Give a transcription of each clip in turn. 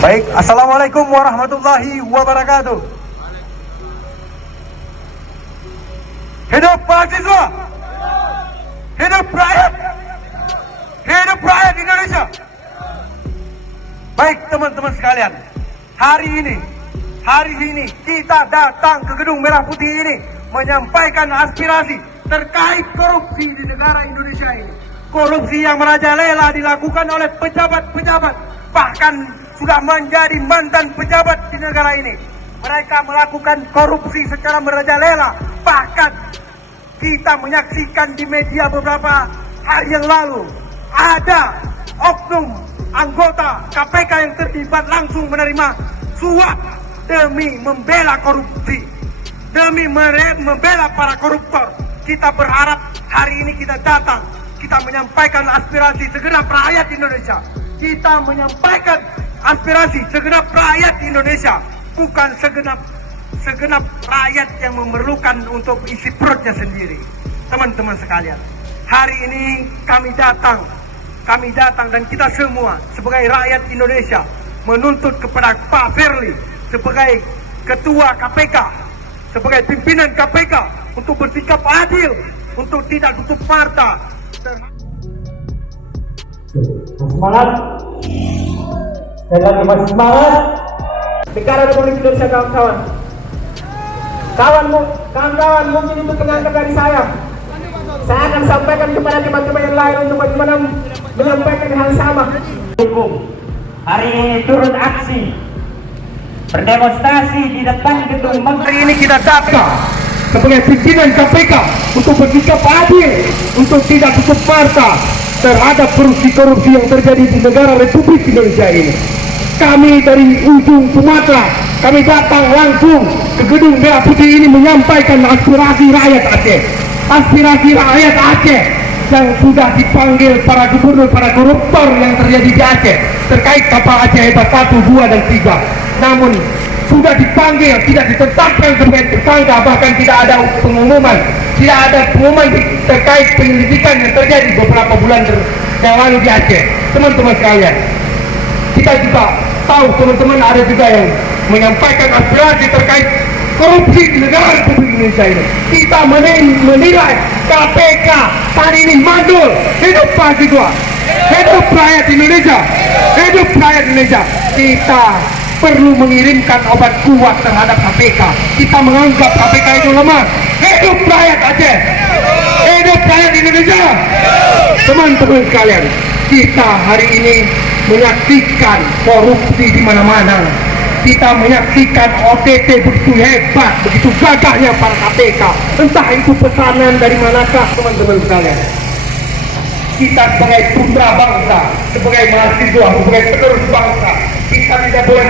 Baik, Assalamualaikum warahmatullahi wabarakatuh. Hidup mahasiswa, hidup rakyat Indonesia. Baik teman-teman sekalian, hari ini kita datang ke Gedung Merah Putih ini menyampaikan aspirasi terkait korupsi di negara Indonesia ini. Korupsi yang merajalela dilakukan oleh pejabat-pejabat, bahkan sudah menjadi mantan pejabat di negara ini. Mereka melakukan korupsi secara merajalela. Bahkan kita menyaksikan di media beberapa hari yang lalu ada oknum anggota KPK yang terlibat langsung menerima suap demi membela korupsi, demi membela para koruptor. Kita berharap hari ini kita datang, kita menyampaikan aspirasi segenap rakyat Indonesia. Kita menyampaikan aspirasi segenap rakyat Indonesia, bukan segenap rakyat yang memerlukan untuk isi perutnya sendiri. Teman-teman sekalian, hari ini kami datang dan kita semua sebagai rakyat Indonesia menuntut kepada Pak Firly sebagai ketua KPK, sebagai pimpinan KPK untuk bersikap adil, untuk tidak tutup mata. Semangat dan lagi masih semangat. Negara Republik Indonesia, kawan-kawan, kawan-kawan mungkin itu pengangkat dari saya akan sampaikan kepada teman-teman yang lain untuk bagaimana menyampaikan hal sama. Hari ini turun aksi berdemonstrasi di depan gedung Menteri. Ini kita datang sebagai pimpinan KPK untuk bersikap adil, untuk tidak tutup mata terhadap korupsi yang terjadi di negara Republik Indonesia ini. Kami dari ujung Sumatera, kami datang langsung ke Gedung Merah Putih ini menyampaikan aspirasi rakyat Aceh. Aspirasi rakyat Aceh yang sudah dipanggil para gubernur, para koruptor yang terjadi di Aceh terkait kapal Aceh Hebat 1, 2, dan 3. Namun sudah dipanggil, tidak ditetapkan sebagai tersangka, bahkan tidak ada pengumuman terkait penyelidikan yang terjadi beberapa bulan yang lalu di Aceh. Teman-teman sekalian, kita juga tahu teman-teman ada juga yang menyampaikan aspirasi terkait korupsi di negara Republik Indonesia ini. Kita menilai KPK saat ini mandul. Hidup mahasiswa, hidup rakyat Indonesia, hidup rakyat Indonesia. Kita perlu mengirimkan obat kuat terhadap KPK. Kita menganggap KPK itu lemah. Hidup rakyat Aceh, hidup rakyat Indonesia. Teman-teman sekalian, kita hari ini menyaksikan korupsi di mana-mana. Kita menyaksikan OTT begitu hebat, begitu gagahnya para KPK. Entah itu pesanan dari manakah, teman-teman sekalian. Kita sebagai putra bangsa, sebagai mahasiswa, sebagai penerus bangsa, kita tidak boleh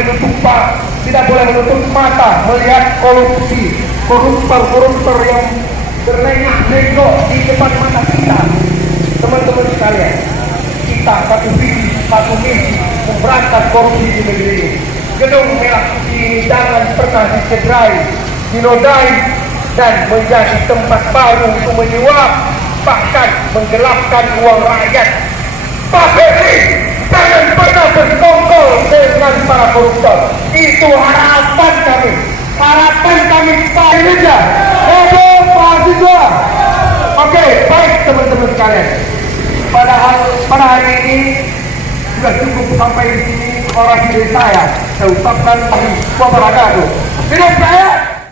menutup mata melihat koruptor yang berlengah-lengok di depan mata kita. Teman-teman sekalian, kita satu visi, satu misi memberantas korupsi di negeri ini. Gedung Merah Putih ini jangan pernah dicederai, dinodai, dan menjadi tempat baru untuk menyuap, bahkan menggelapkan uang rakyat. Pak Firly, jangan pernah bersekongkol dengan para koruptor. Itu harapan kami Pak Indonesia. Hidup mahasiswa. Oke, baik teman-teman sekalian. Pada hari ini sudah cukup sampai di sini orasi dari saya. Saya ucapkan wabarakatuh. Hidup rakyat.